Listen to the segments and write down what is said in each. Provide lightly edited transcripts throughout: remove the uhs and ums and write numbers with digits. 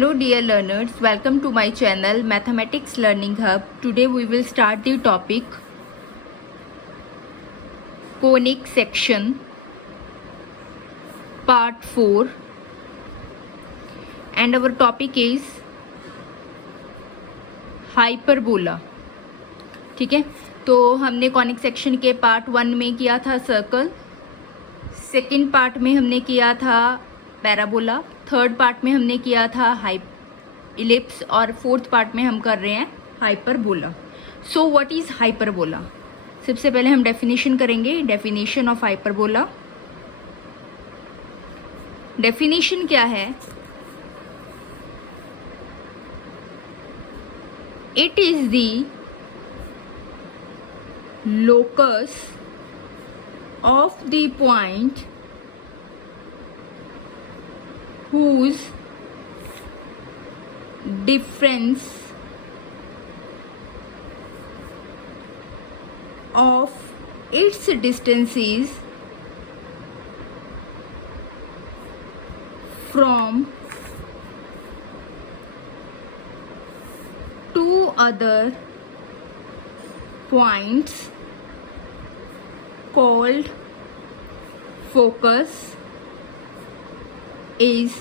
Hello dear learners, welcome to my channel Mathematics Learning Hub. Today we will start the topic conic section part 4 and our topic is hyperbola. ठीक है, तो हमने conic section के part 1 में किया था circle, second part में हमने किया था पैराबोला, थर्ड पार्ट में हमने किया था इलिप्स और फोर्थ पार्ट में हम कर रहे हैं hyperbola. So what is hyperbola? सबसे पहले हम डेफिनेशन करेंगे. Definition of hyperbola. डेफिनेशन क्या है? It is the locus of the point whose difference of its distances from two other points called focus is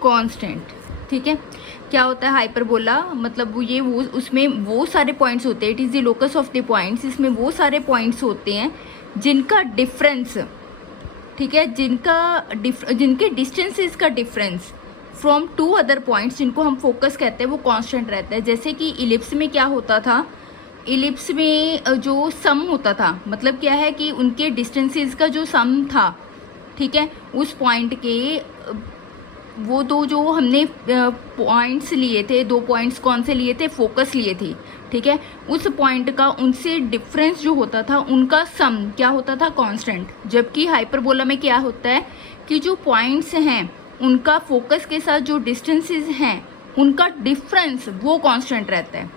constant. ठीक है, क्या होता है हाइपरबोला? मतलब वो ये वो उसमें वो सारे पॉइंट्स होते हैं. It is the locus of the points. इसमें वो सारे पॉइंट्स होते हैं जिनका डिफरेंस, ठीक है, जिनके डिस्टेंसेस का difference from two other points, जिनको हम फोकस कहते हैं, वो कांस्टेंट रहता है. जैसे कि इलिप्स में क्या होता था? इलिप्स में जो सम होता था, मतलब क्या है कि उनके डिस्टेंसेस का जो सम था, ठीक है, उस पॉइंट के वो दो जो हमने पॉइंट्स लिए थे, दो पॉइंट्स कौन से लिए थे? फोकस लिए थे. ठीक है, उस पॉइंट का उनसे डिफरेंस जो होता था, उनका सम क्या होता था? कांस्टेंट. जबकि हाइपरबोला में क्या होता है कि जो पॉइंट्स हैं उनका फोकस के साथ जो डिस्टेंसेस हैं उनका डिफरेंस वो कांस्टेंट रहता है.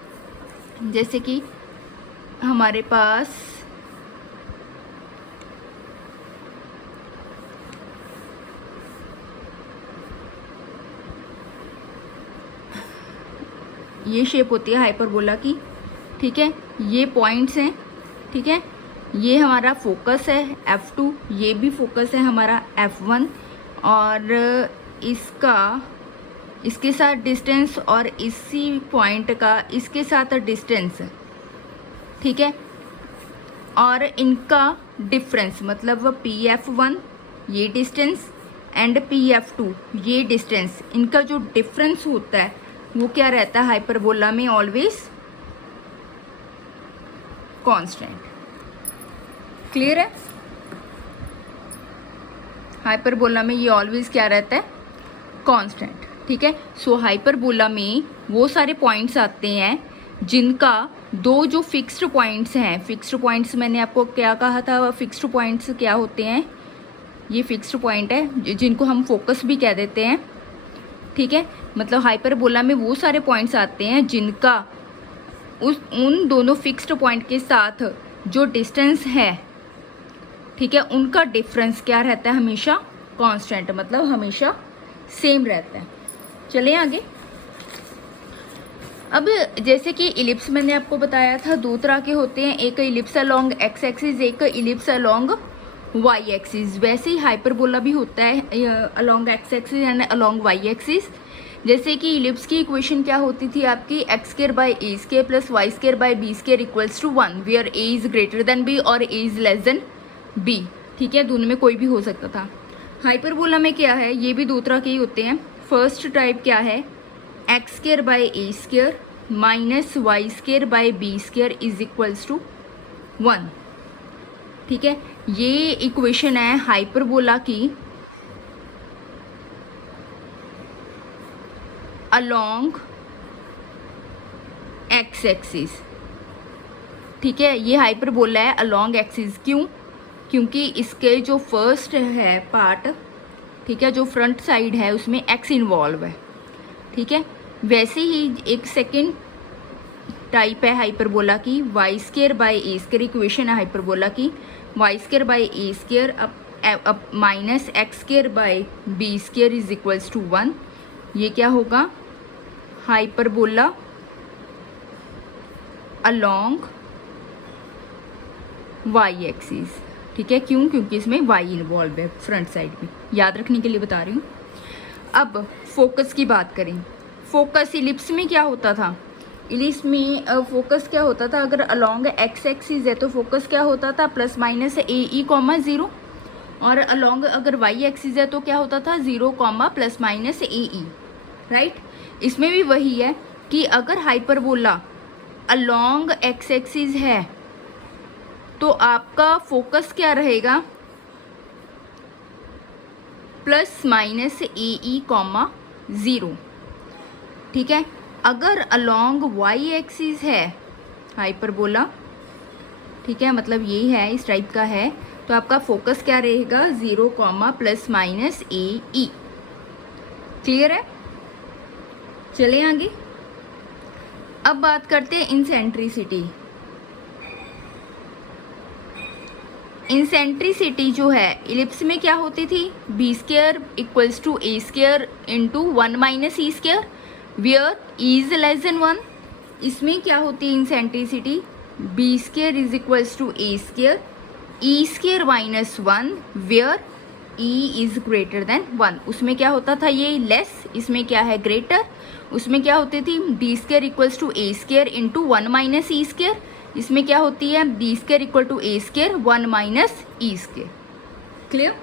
जैसे कि हमारे पास ये शेप होती है हाइपरबोला की. ठीक है, ये पॉइंट्स हैं. ठीक है, ये हमारा फोकस है F2, ये भी फोकस है हमारा F1, और इसके साथ डिस्टेंस और इसी पॉइंट का इसके साथ डिस्टेंस, ठीक है, और इनका डिफरेंस, मतलब PF1 ये डिस्टेंस एंड PF2 ये डिस्टेंस, इनका जो डिफरेंस होता है वो क्या रहता है हाइपरबोला में? Always constant. क्लियर है? हाइपरबोला में ये ऑलवेज क्या रहता है? कांस्टेंट. ठीक है, सो हाइपरबोला में वो सारे पॉइंट्स आते हैं जिनका दो जो फिक्स्ड पॉइंट्स हैं. फिक्स्ड पॉइंट्स मैंने आपको क्या कहा था? फिक्स्ड पॉइंट्स क्या होते हैं? ये फिक्स्ड पॉइंट है जिनको हम फोकस भी कह देते हैं. ठीक है, मतलब हाइपरबोला में वो सारे पॉइंट्स आते हैं जिनका उन दोनों फिक्स्ड पॉइंट के साथ जो डिस्टेंस है, ठीक है, उनका डिफरेंस क्या रहता है? हमेशा कांस्टेंट, मतलब हमेशा सेम रहता है. चलिए आगे. अब जैसे कि इलिप्स मैंने आपको बताया था दो तरह के होते हैं, एक इलिप्स अलोंग एक्स एक्सिस, एक इलिप्स अलोंग वाई एक्सिस. वैसे ही हाइपरबोला भी होता है along X axis and along Y axis. जैसे कि इलिप्स की इक्वेशन क्या होती थी आपकी? X square by A square plus Y square by B square equals to 1 where A is greater than B और A is less than B. ठीक है, दोनों में कोई भी हो सकता था. हाइपरबोला में क्या है? ये भी दो तरह के ही होते हैं. फर्स्ट टाइप क्या है? X square by A square minus Y square by B square is equals to 1. ठीक है, ये इक्वेशन है हाइपरबोला की अलोंग एक्स एक्सिस. ठीक है, ये हाइपरबोला है अलोंग एक्सिस. क्यों? क्योंकि इसके जो फर्स्ट है पार्ट, ठीक है, जो फ्रंट साइड है उसमें एक्स इन्वॉल्व है. ठीक है, वैसे ही एक सेकेंड टाइप है हाइपरबोला की y square by A square. Equation है हाइपरबोला की y square by A square. अब minus x square by b square is equals to 1। ये क्या होगा, हाइपरबोला अलोंग वाई एक्सिस। ठीक है, क्यों? क्योंकि इसमें वाई इन्वॉल्व है फ्रंट साइड में, याद रखने के लिए बता रही हूँ। अब फोकस की बात करें। फोकस इलिप्स में क्या होता था, इलिप्स में फोकस क्या होता था, अगर अलोंग एक्स एक्सिस है तो फोकस क्या होता था, प्लस माइनस ए ई कॉमा 0, और अलोंग अगर वाई एक्सिस है तो क्या होता था, 0 कॉमा प्लस माइनस ए ई, राइट। इसमें भी वही है कि अगर हाइपरबोला अलोंग एक्स एक्सिस है तो आपका फोकस क्या रहेगा, प्लस माइनस ए ई कॉमा 0। ठीक है, अगर अलोंग वाई एक्सिस है हाइपरबोला, ठीक है, मतलब यही है, इस टाइप का है, तो आपका फोकस क्या रहेगा, 0 कॉमा प्लस माइनस ए ई। क्लियर है? चले आगे। अब बात करते हैं इंसेंट्रिसिटी। इंसेंट्रिसिटी जो है इलिप्स में क्या होती थी, B square equals to A square into 1 minus E square where e is less than 1। इसमें क्या होती है eccentricity, b square is equals to A square e square minus 1 where e is greater than 1। उसमें क्या होता था, ये less, इसमें क्या है ग्रेटर। उसमें क्या होती थी, B square equals to A square into 1 minus E square. इसमें क्या होती है, B square equal to A square 1 minus E square. Clear?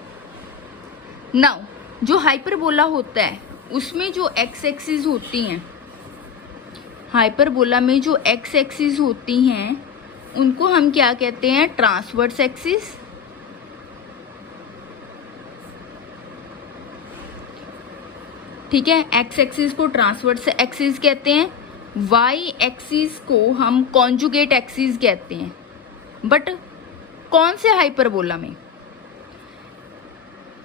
Now जो हाइपरबोला होता है उसमें जो एक्स एक्सिस होती हैं, हाइपरबोला में जो एक्स एक्सिस होती हैं उनको हम क्या कहते हैं, ट्रांसवर्स एक्सिस। ठीक है, एक्स एक्सिस को ट्रांसवर्स एक्सिस कहते हैं, वाई एक्सिस को हम कॉन्जुगेट एक्सिस कहते हैं। बट कौन से हाइपरबोला में,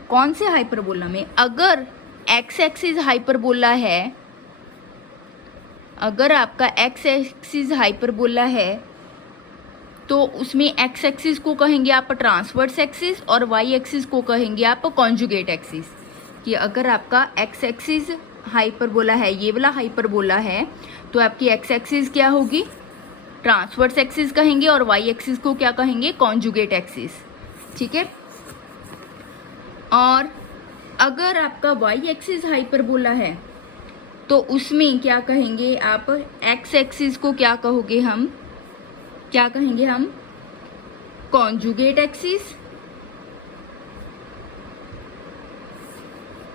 कौन से हाइपरबोला में, अगर एक्स एक्सिस हाइपरबोला है, अगर आपका एक्स एक्सिस हाइपरबोला है तो उसमें एक्स एक्सिस को कहेंगे आप ट्रांसवर्स एक्सिस और वाई एक्सिस को कहेंगे आप कॉन्जुगेट एक्सिस। कि अगर आपका एक्स एक्सिस हाइपरबोला है, ये वाला हाइपरबोला है, तो आपकी एक्स एक्सिस क्या होगी, ट्रांसवर्स एक्सिस कहेंगे, और वाई एक्सिस को क्या कहेंगे, कॉन्जुगेट एक्सिस। ठीक है, और अगर आपका वाई एक्सिस हाइपरबोला है तो उसमें क्या कहेंगे आप, एक्स एक्सिस को क्या कहोगे हम, क्या कहेंगे हम, conjugate axis,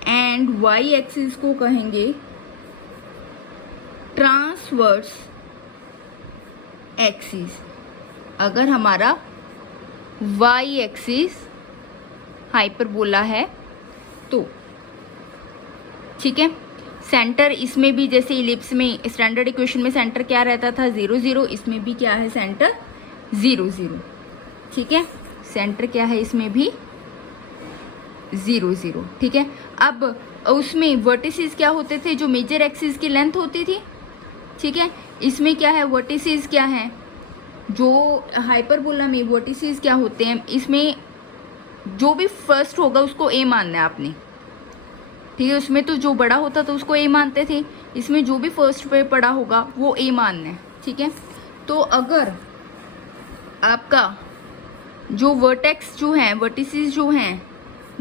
and Y axis को कहेंगे ट्रांसवर्स एक्सिस। अगर हमारा वाई एक्सिस हाइपरबोला है तो, ठीक है। सेंटर इसमें भी जैसे इलिप्स में स्टैंडर्ड इक्वेशन में सेंटर क्या रहता था, 0 0, इसमें भी क्या है सेंटर 0 0। ठीक है, सेंटर क्या है इसमें भी 0 0। ठीक है, अब उसमें वर्टिसेस क्या होते थे, जो मेजर एक्सिस की लेंथ होती थी। ठीक है, इसमें क्या है, वर्टिसेस क्या है, जो हाइपरबोला में वर्टिसेस क्या होते हैं, इसमें जो भी फर्स्ट होगा उसको ए मानना है आपने। ठीक है, उसमें तो जो बड़ा होता था उसको ए मानते थे, इसमें जो भी फर्स्ट पे पड़ा होगा वो ए मानना है। ठीक है, तो अगर आपका जो वर्टेक्स जो हैं, वर्टिसेस जो हैं,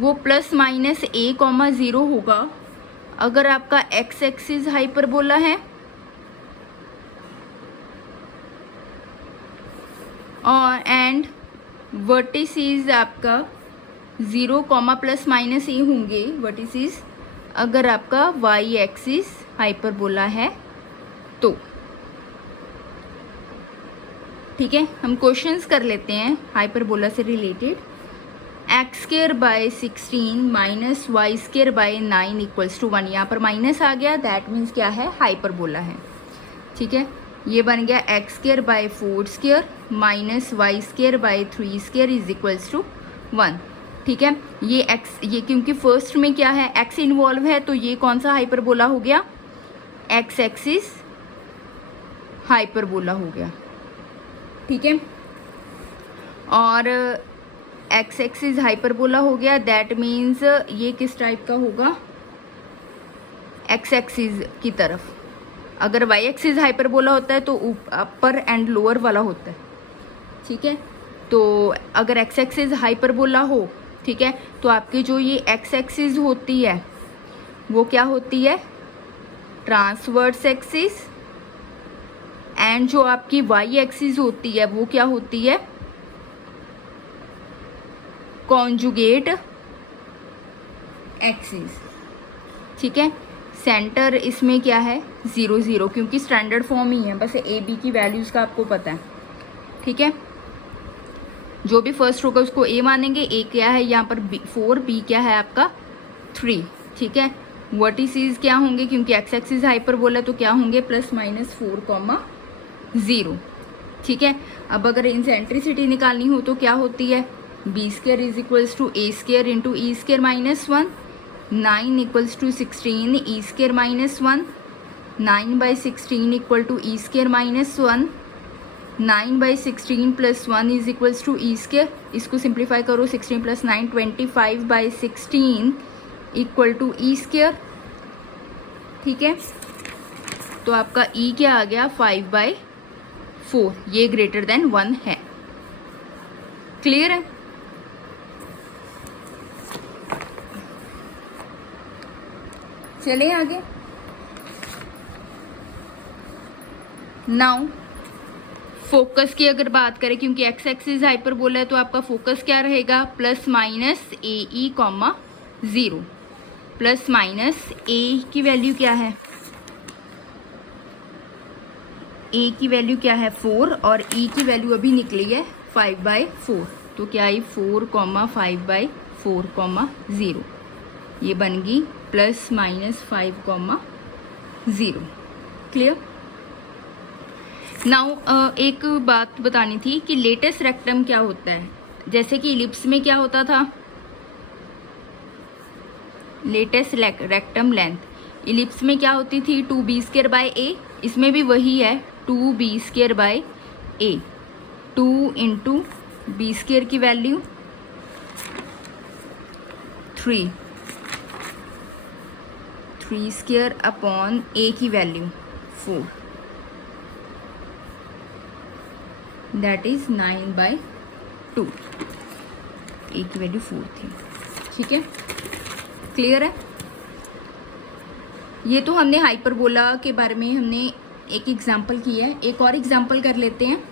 वो प्लस माइनस ए कॉमा 0 होगा अगर आपका एक्स एक्सिस हाइपरबोला है, और एंड वर्टिसेस आपका 0 कॉमा प्लस माइनस ए होंगे वर्टिसेस अगर आपका वाई एक्सिस हाइपरबोला है तो। ठीक है, हम क्वेश्चंस कर लेते हैं हाइपरबोला से related. X square by 16 minus Y square by 9 equals to 1। यहाँ पर माइनस आ गया, दैट मीन्स क्या है, हाइपरबोला है। ठीक है, ये बन गया X square by 4 square minus Y square by 3 square is equals to 1। ठीक है, ये एक्स, ये क्योंकि फर्स्ट में क्या है, एक्स इन्वॉल्व है, तो ये कौन सा हाइपरबोला हो गया, एक्स एक्सिस हाइपरबोला हो गया। ठीक है, और एक्स एक्सिस हाइपरबोला हो गया, दैट मीन्स ये किस टाइप का होगा, एक्स एक्सिस की तरफ। अगर वाई एक्सिस हाइपरबोला होता है तो अपर एंड लोअर वाला होता है, ठीक है। तो अगर एक्स एक्सिस हाइपरबोला हो, ठीक है, तो आपकी जो ये एक्स एक्सिस होती है वो क्या होती है, ट्रांसवर्स एक्सिस, एंड जो आपकी वाई एक्सिस होती है वो क्या होती है, कॉन्जुगेट एक्सिस, ठीक है। सेंटर इसमें क्या है, 0 0, क्योंकि स्टैंडर्ड फॉर्म ही है, बस ए बी की वैल्यूज़ का आपको पता है, ठीक है। जो भी फर्स्ट होगा उसको ए मानेंगे, ए क्या है यहाँ पर 4, बी क्या है आपका 3, ठीक है। वर्टिसेस क्या होंगे, क्योंकि एक्स एक्सिस हाइपरबोला तो क्या होंगे, +-4, 0, ठीक है। अब अगर इंसेंट्रिसिटी निकालनी हो तो क्या होती है, B square is equals to A square into E square -1, 9 equals to 16 E square -1, 9/16 equal to E square -1, 9/16 + 1 is equals to E square. इसको सिंप्लीफाई करो, 16 + 9 25/16 इक्वल टू ई स्क्वायर, ठीक है। तो आपका ई क्या आ गया, 5/4, ये ग्रेटर देन 1 है। क्लियर है। चले आगे। नाउ फोकस की अगर बात करें, क्योंकि एक्स एक्सिस हाइपरबोला है तो आपका फोकस क्या रहेगा, +-AE, 0, +-A की वैल्यू क्या है, ए की वैल्यू क्या है 4, और ई की वैल्यू अभी निकली है 5/4, तो क्या आई 4, 5/4, 0, ये बन गई +-5, 0। क्लियर। नाउ एक बात बतानी थी कि लेटेस्ट रेक्टम क्या होता है। जैसे कि इलिप्स में क्या होता था, लेटेस्ट रेक्टम लेंथ इलिप्स में क्या होती थी, 2b²/a, इसमें भी वही है 2b²/a, 2 × b² की वैल्यू 3, 3² अपॉन a की वैल्यू 4, दैट इज 9/2, a की वैल्यू 4 थी, ठीक है। क्लियर है। ये तो हमने हाइपरबोला के बारे में हमने एक एग्जाम्पल किया है, एक और एग्जाम्पल कर लेते हैं,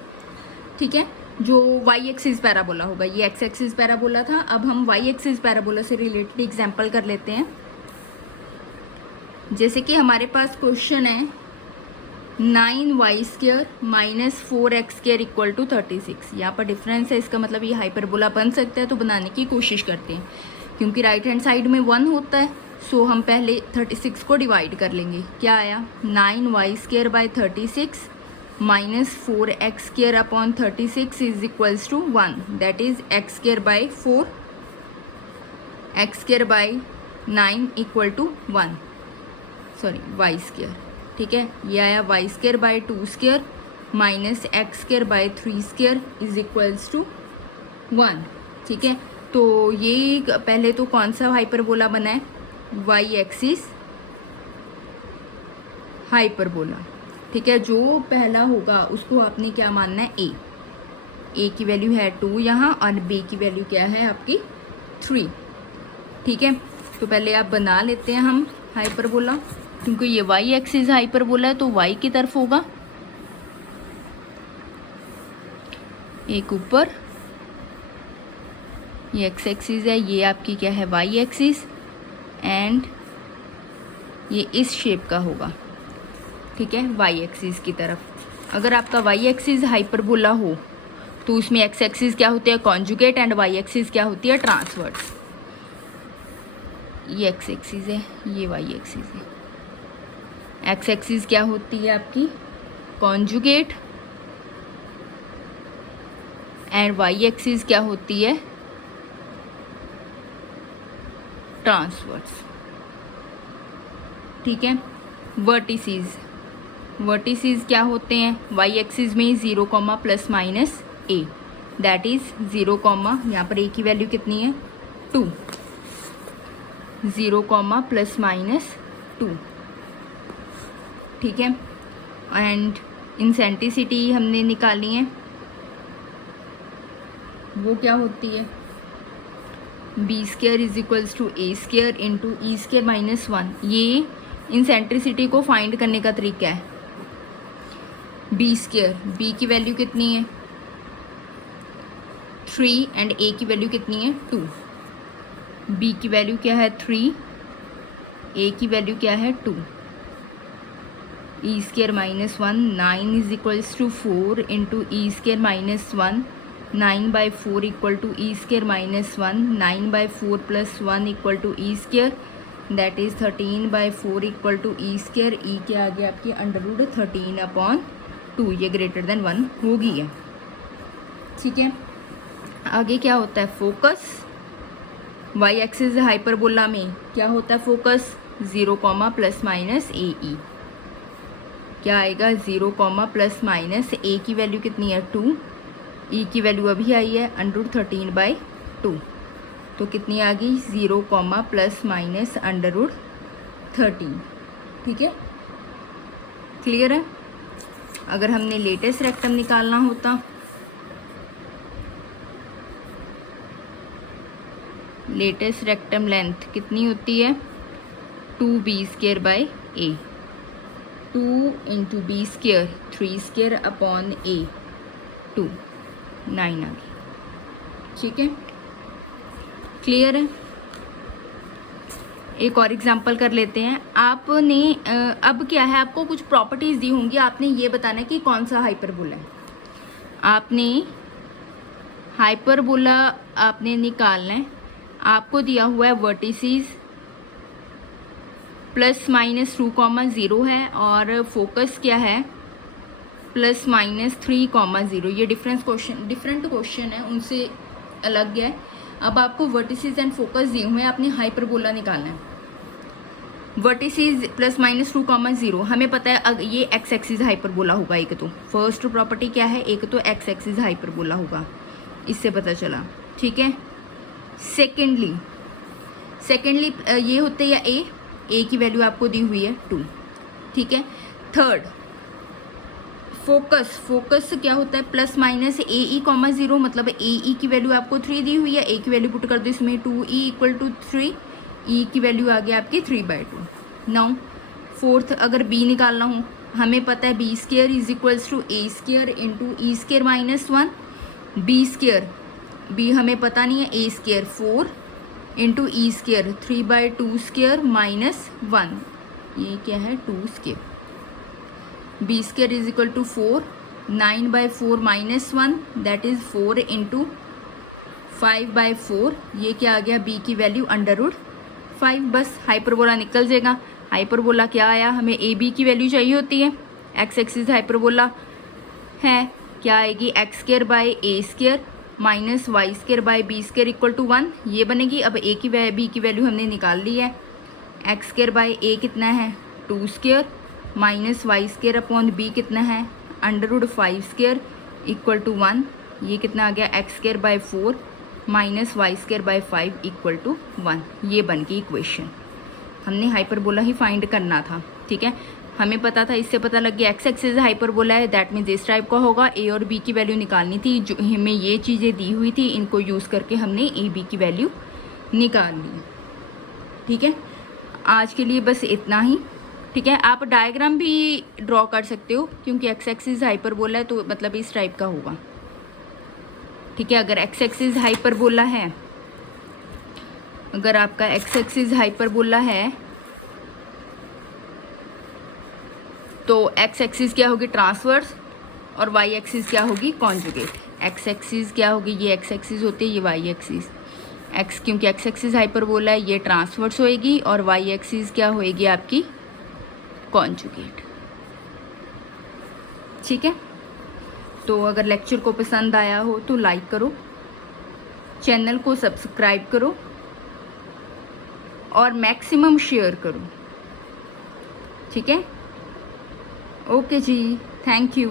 ठीक है। जो वाई एक्सिस पैराबोला होगा, ये एक्स एक्सिस पैराबोला था, अब हम वाई एक्सिस पैराबोला से रिलेटेड एग्जाम्पल कर लेते हैं। जैसे कि हमारे पास क्वेश्चन है 9y² - 4x² इक्वल टू 36। यहाँ पर डिफरेंस है, इसका मतलब ये हाइपरबोला बन सकता है, तो बनाने की कोशिश करते हैं। क्योंकि राइट हैंड साइड में 1 होता है, सो हम पहले 36 को डिवाइड कर लेंगे। क्या आया, 9y² / 36 - 4x² upon 36 is equals to 1, that is x²/4, x² / 9 equal to 1, sorry y², ठीक है। ये आया y² / 2² minus x² / 3² is equals to 1, ठीक है। तो ये पहले तो कौन सा हाइपरबोला बना है, वाई एक्सिस हाइपरबोला, ठीक है। जो पहला होगा उसको आपने क्या मानना है, ए की वैल्यू है 2 यहाँ, और बी की वैल्यू क्या है आपकी 3, ठीक है। तो पहले आप बना लेते हैं हम हाइपरबोला, क्योंकि ये वाई एक्सिस हाइपरबोला है तो वाई की तरफ होगा, एक ऊपर ये एक्स एक्सिस है, ये आपकी क्या है वाई एक्सिस, एंड ये इस शेप का होगा, ठीक है, वाई एक्सिस की तरफ। अगर आपका वाई एक्सिस हाइपरबोला हो तो उसमें एक्स एक्सिस क्या होती है, कॉन्जुगेट, एंड वाई एक्सिस क्या होती है, ट्रांसवर्स। ये एक्स एक्सिस है, ये वाई एक्सिस है। एक्स एक्सिस क्या होती है आपकी, कॉन्जुगेट, एंड वाई एक्सिस क्या होती है, ट्रांसवर्स, ठीक है। वर्टिसेस क्या होते हैं, वाई एक्सिस में 0, ±a, दैट इज़ 0 कॉमा, यहाँ पर ए की वैल्यू कितनी है 2, 0 कॉमा प्लस माइनस 2, ठीक है। एंड इंसेंट्रिसिटी हमने निकाली है, वो क्या होती है B square is equals to A square into E square minus 1। ये इंसेंट्रिसिटी को फाइंड करने का तरीका है। बी स्क्वायर, बी की वैल्यू कितनी है 3 एंड ए की वैल्यू कितनी है 2। बी की वैल्यू क्या है 3, ए की वैल्यू क्या है 2। E square minus 1, 9 is equals to 4 into E square minus 1, 9/4 equal to E square minus 1, 9/4 plus 1 equal to E square, that is 13/4 equal to E square. E के आगे आपकी √13/2, ये ग्रेटर देन 1 होगी है, ठीक है। आगे क्या होता है फोकस, वाई एक्सिस हाइपरबोला में क्या होता है फोकस 0 कॉमा प्लस माइनस ए ई, क्या आएगा 0 कॉमा प्लस माइनस ए की वैल्यू कितनी है 2, ई की वैल्यू अभी आई है √13/2, तो कितनी आ गई 0 कॉमा प्लस माइनस √13, ठीक है। क्लियर है। अगर हमने लेटेस्ट रेक्टम निकालना होता, लेटेस्ट रेक्टम लेंथ कितनी होती है 2b²/a, 2 into B square 3² a 2, 9 आ गई, ठीक है। क्लियर है। एक और एग्जांपल कर लेते हैं। आपने अब क्या है, आपको कुछ प्रॉपर्टीज़ दी होंगी, आपने ये बताना है कि कौन सा हाइपरबोला है। आपने हाइपरबोला आपने निकालना है, आपको दिया हुआ है वर्टिसेस +-2, 0 है और फोकस क्या है +-3, 0। ये डिफरेंट क्वेश्चन है, उनसे अलग है। अब आपको वर्टिसेस एंड फोकस दिए हुए हैं, आपने हाइपरबोला निकालना है। वर्टिसेस +-2, 0 हमें पता है ये एक्स एक्सिस हाइपरबोला होगा। एक तो फर्स्ट प्रॉपर्टी क्या है, एक तो एक्स एक्सिस हाइपरबोला होगा, इससे पता चला, ठीक है। सेकेंडली ये होते हैं ए की वैल्यू आपको दी हुई है 2, ठीक है। थर्ड फोकस क्या होता है +-AE, 0 मतलब AE की वैल्यू आपको 3 दी हुई है, ए की वैल्यू पुट कर दो इसमें 2E इक्वल टू 3, ई की वैल्यू आ गया आपकी 3/2। नाउ फोर्थ अगर बी निकालना हो, हमें पता है b² is equals to a² into e minus 1, b² b हमें पता नहीं है, a² 4 इंटू ई² 3/2² माइनस 1, ये क्या है 2²। b² is equal to 4, 9/4 minus 1 that is 4 into 5/4, ये क्या आ गया b की वैल्यू √5। बस हाइपरबोला निकल जाएगा। हाइपरबोला क्या आया, हमें ए बी की वैल्यू चाहिए होती है, एक्स एक्सिस हाइपरबोला है, क्या आएगी x² minus y² equal to 1, ये बनेगी। अब ए की बी की वैल्यू हमने निकाल ली है, x² कितना है 2² माइनस y² कितना है √5² इक्वल टू 1, ये कितना आ गया x² minus y² equal to 1, ये बन गई इक्वेशन। हमने हाइपरबोला ही फाइंड करना था, ठीक है। हमें पता था, इससे पता लग गया एक्स एक्सिस हाइपरबोला है, दैट मीन्स इस टाइप का होगा। ए और बी की वैल्यू निकालनी थी, जो हमें ये चीज़ें दी हुई थी, इनको यूज़ करके हमने ए बी की वैल्यू निकाल ली, ठीक है। आज के लिए बस इतना ही, ठीक है। आप डायग्राम भी ड्रॉ कर सकते हो, क्योंकि एक्स एक्सिस हाइपरबोला है तो मतलब इस टाइप का होगा, ठीक है। अगर एक्स एक्सिस हाइपरबोला है, अगर आपका एक्स एक्सिस हाइपरबोला है तो एक्स एक्सिस क्या होगी ट्रांसवर्स और वाई एक्सिस क्या होगी कॉन्जुगेट। एक्स एक्सिस क्या होगी, ये एक्स एक्सिस होती है, ये वाई एक्सिस। एक्स क्योंकि एक्स एक्सिस हाइपरबोला है, ये ट्रांसवर्स होएगी और वाई एक्सिस क्या होएगी आपकी कॉन्जुगेट, ठीक है। तो अगर लेक्चर को पसंद आया हो तो लाइक करो, चैनल को सब्सक्राइब करो और मैक्सिमम शेयर करो, ठीक है। Okay ji, thank you.